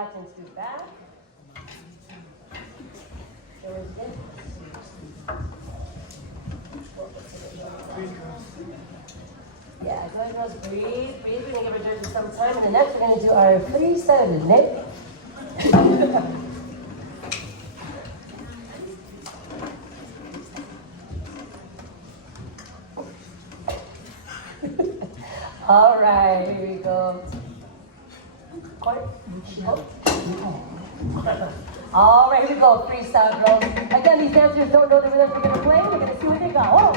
relax and scoot back. Yeah, go ahead, girls, breathe. We're gonna give our judges some time, and then next we're gonna do our freestyle neck. All right, here we go. All right, here we go, freestyle, girls. Again, these dancers don't know the rhythm we're gonna play. We're gonna see what they got. Oh.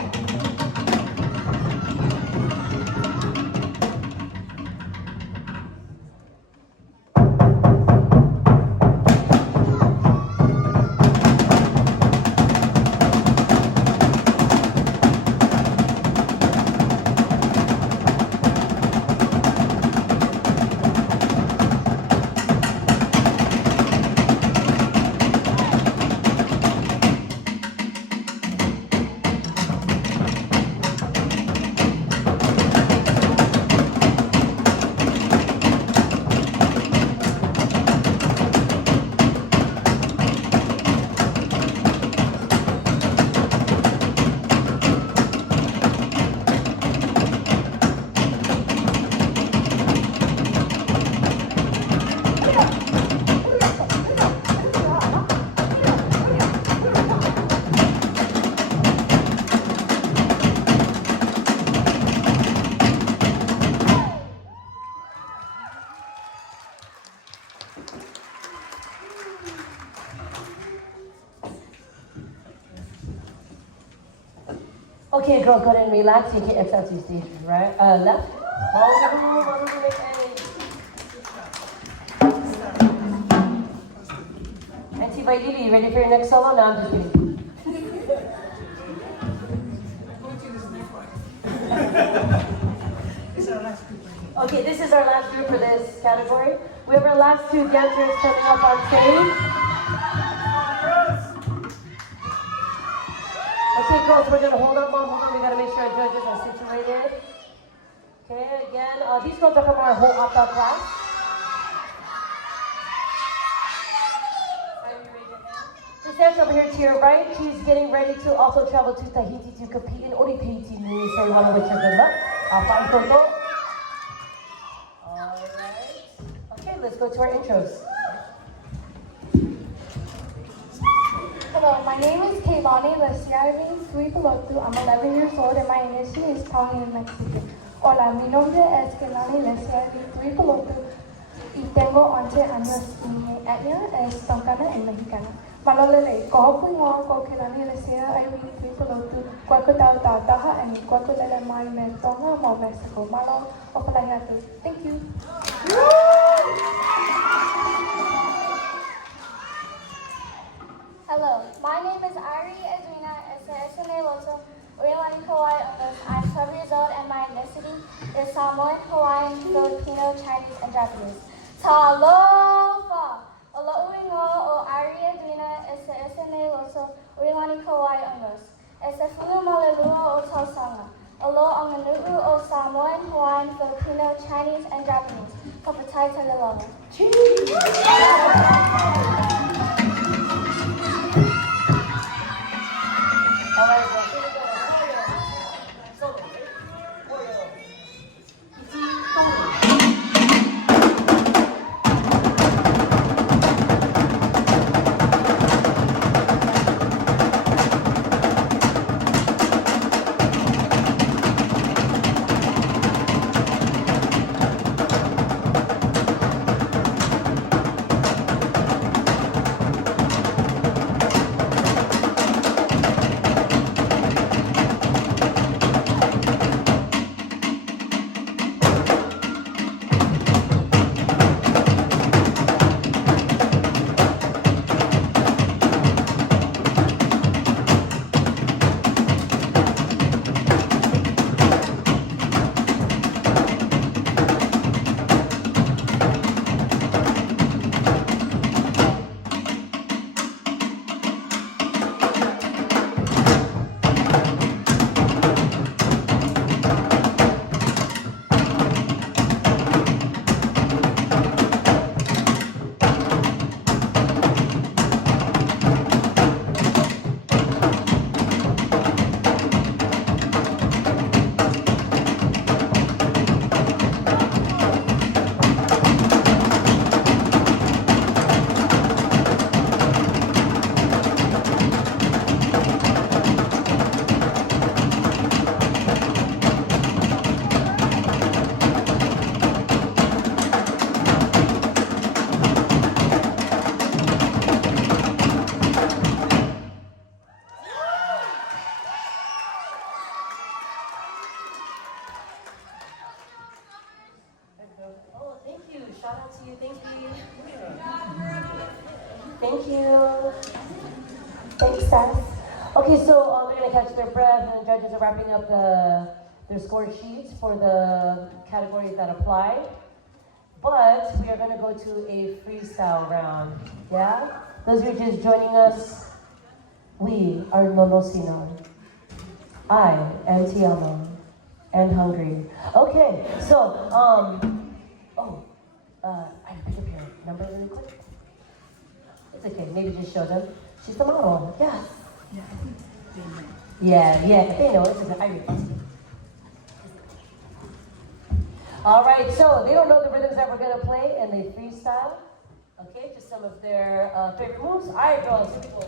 Okay, girls, go ahead and relax. You can X out to your stage, right? Left. Auntie Vaidili, you ready for your next solo? No, I'm just kidding. Okay, this is our last group for this category. We have our last two dancers coming up on stage. Okay, girls, we're gonna hold up, Mom. Hold on. We gotta make sure our judges are situated. Okay, again, these girls are from our whole opera class. This dancer over here to your right, she's getting ready to also travel to Tahiti to compete in Oripiti Nui. So you want to wish her good luck. Fine photo. All right. Okay, let's go to our intros. Hello, my name is Kaylani Lesiari Suipilotu. I'm 11 years old and my ethnicity is Italian and Mexican. Hola, mi nombre es Kaylani Lesiari Suipilotu y tengo 11 años y mi etnia es Toncana y Mexicana. Malolele, kohopungwa ko Kaylani Lesiari Suipilotu, kwako tau taha and kwako lele mai me Tonga mo Mexico. Malo opalahatu. Thank you. Hello, my name is Ari Edwina Esene Loso, Oilani Hawaii Ungos. I'm 12 years old and my ethnicity is Samoan, Hawaiian, Filipino, Chinese, and Japanese. Talofa! Olo'uingo o Ari Edwina Esene Loso, Oilani Hawaii Ungos. Esefunu Malelua o Tausanga. Olo ang Nanu'u o Samoan, Hawaiian, Filipino, Chinese, and Japanese. Kapatai Talilolo. All right, Thank you. Thank you. Thanks, Sass. Okay, so they're gonna catch their breath, and the judges are wrapping up their score sheets for the categories that apply. But we are gonna go to a freestyle round. Yeah? Those who are just joining us, we are Nonosina. I am Tiana and hungry. Okay, so I pick up your number really quick. It's okay, maybe just show them. She's the model, yeah. Yeah, they know, it's okay, I read. All right, so they don't know the rhythms that we're gonna play, and they freestyle. Okay, just some of their favorite moves. All right, girls, here we go.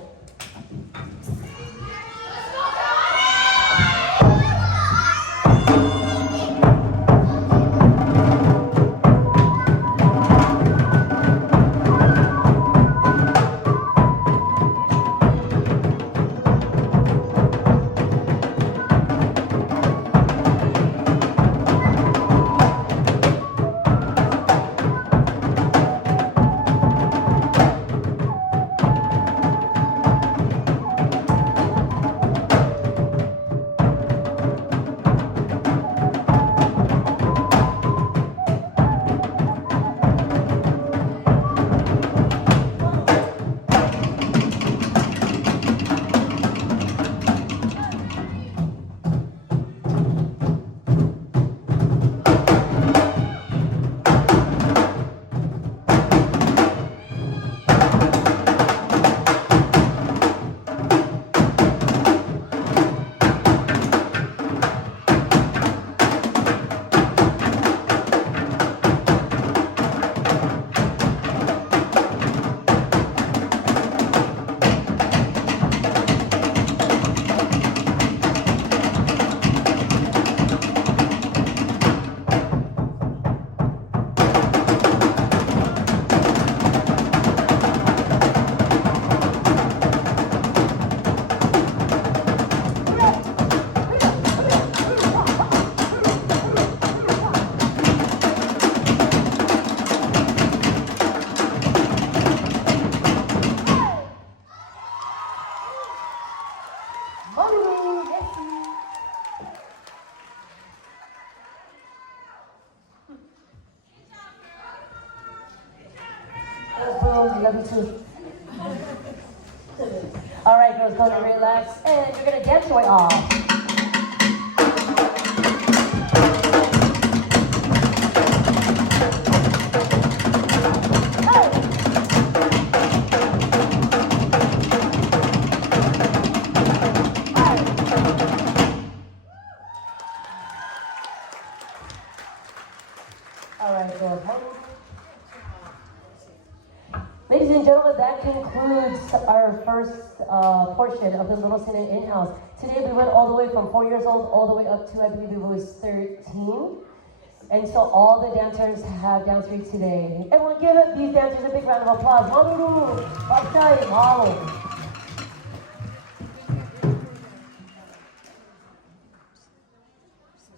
Love you too. All right, girls, go to relax, and you're gonna dance your way off. All right, girls. Ladies and gentlemen, that concludes our first portion of the Nonosina in-house. Today we went all the way from 4 years old all the way up to, I believe it was 13. And so all the dancers have dance free today. Everyone give these dancers a big round of applause. Manuru, Baktai, Malo.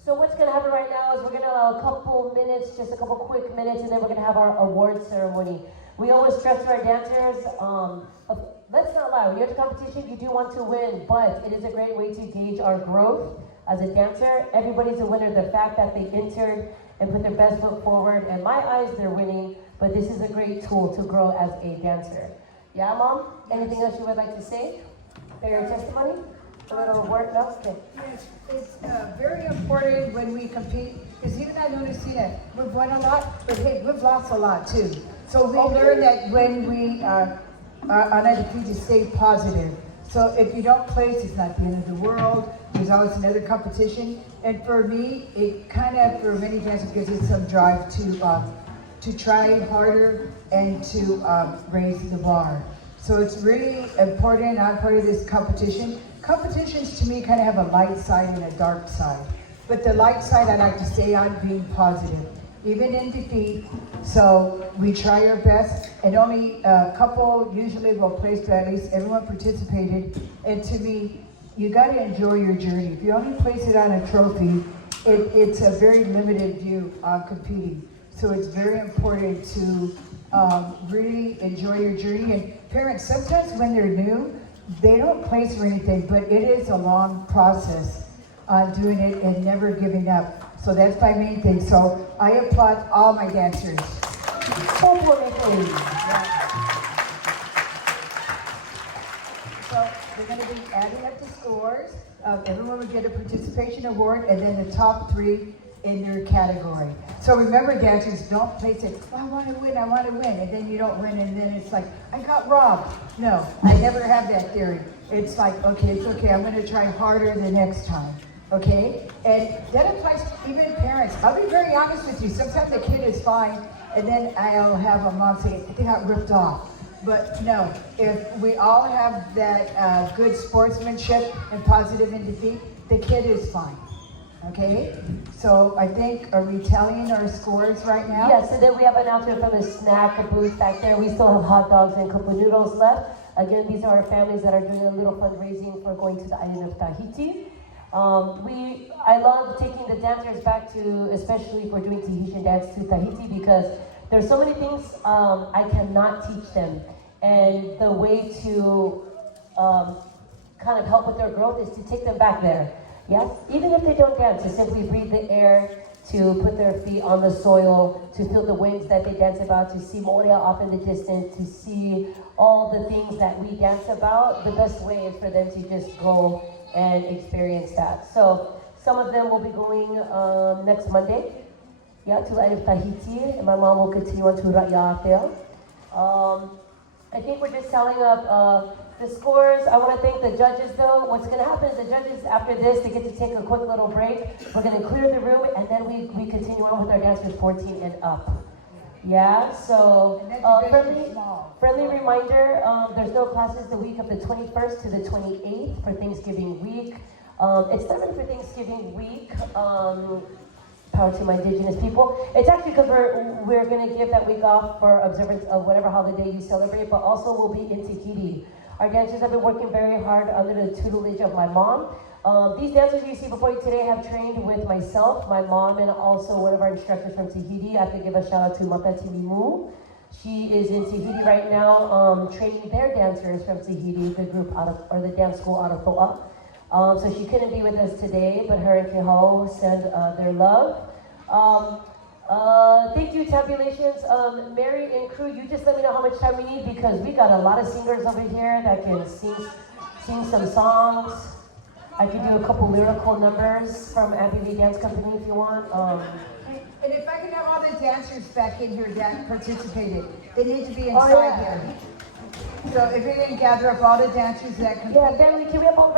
So what's gonna happen right now is we're gonna allow a couple minutes, just a couple quick minutes, and then we're gonna have our award ceremony. We always stress to our dancers, let's not lie, when you're at a competition, you do want to win, but it is a great way to gauge our growth as a dancer. Everybody's a winner. The fact that they entered and put their best foot forward, in my eyes, they're winning, but this is a great tool to grow as a dancer. Yeah, Mom? Anything else you would like to say? For your testimony? A little word? No? Okay. Yes, it's very important when we compete, because even at Nonosina, we've won a lot, but hey, we've lost a lot too. So we learned that when we are on a defeat, to stay positive. So if you don't place, it's not the end of the world. There's always another competition. And for me, it kind of, for many dancers, gives us some drive to try harder and to raise the bar. So it's really important. I'm part of this competition. Competitions to me kind of have a light side and a dark side. But the light side, I like to stay on being positive, even in defeat. So we try our best, and only a couple usually will place, but at least everyone participated. And to me, you got to enjoy your journey. If you only place it on a trophy, it's a very limited view on competing. So it's very important to really enjoy your journey. And parents, sometimes when they're new, they don't place for anything, but it is a long process doing it and never giving up. So that's my main thing. So I applaud all my dancers. Completely. So we're going to be adding up the scores. Everyone will get a participation award, and then the top 3 in their category. So remember, dancers, don't place it, oh, I want to win, and then you don't win, and then it's like, I got robbed. No, I never have that theory. It's like, okay, it's okay, I'm going to try harder the next time. Okay? And that applies to even parents. I'll be very honest with you. Sometimes the kid is fine, and then I'll have a mom say, they got ripped off. But no, if we all have that good sportsmanship and positive in defeat, the kid is fine. Okay? So I think, are we tallying our scores right now? Yes, and then we have an announcement from the snack booth back there. We still have hot dogs and cup of noodles left. Again, these are our families that are doing a little fundraising for going to the island of Tahiti. I love taking the dancers back to, especially if we're doing Tahitian dance to Tahiti, because there's so many things I cannot teach them. And the way to kind of help with their growth is to take them back there. Yes, even if they don't dance, to simply breathe the air, to put their feet on the soil, to feel the winds that they dance about, to see Moria off in the distance, to see all the things that we dance about. The best way is for them to just go and experience that. So some of them will be going next Monday, to the island of Tahiti, and my mom will continue on to Ra'ya. I think we're just telling up the scores. I want to thank the judges though. What's going to happen is the judges, after this, they get to take a quick little break. We're going to clear the room, and then we continue on with our dancers 14 and up. Yeah, so friendly reminder, there's no classes the week of the 21st to the 28th for Thanksgiving week. It's not really for Thanksgiving week. Power to my indigenous people. It's actually because we're going to give that week off for observance of whatever holiday you celebrate, but also we'll be in Tahiti. Our dancers have been working very hard under the tutelage of my mom. These dancers you see before you today have trained with myself, my mom, and also one of our instructors from Tahiti. I have to give a shout out to Mata Timimu. She is in Tahiti right now, training their dancers from Tahiti, the group or the dance school out of Toa. So she couldn't be with us today, but her and Keho send their love. Thank you, Tabulations. Mary and crew, you just let me know how much time we need, because we got a lot of singers over here that can sing some songs. I can do a couple lyrical numbers from Abbey Lee Dance Company if you want. And if I can have all the dancers back in here that participated, they need to be inside here. So if we can gather up all the dancers that can... Yeah, family, can we have all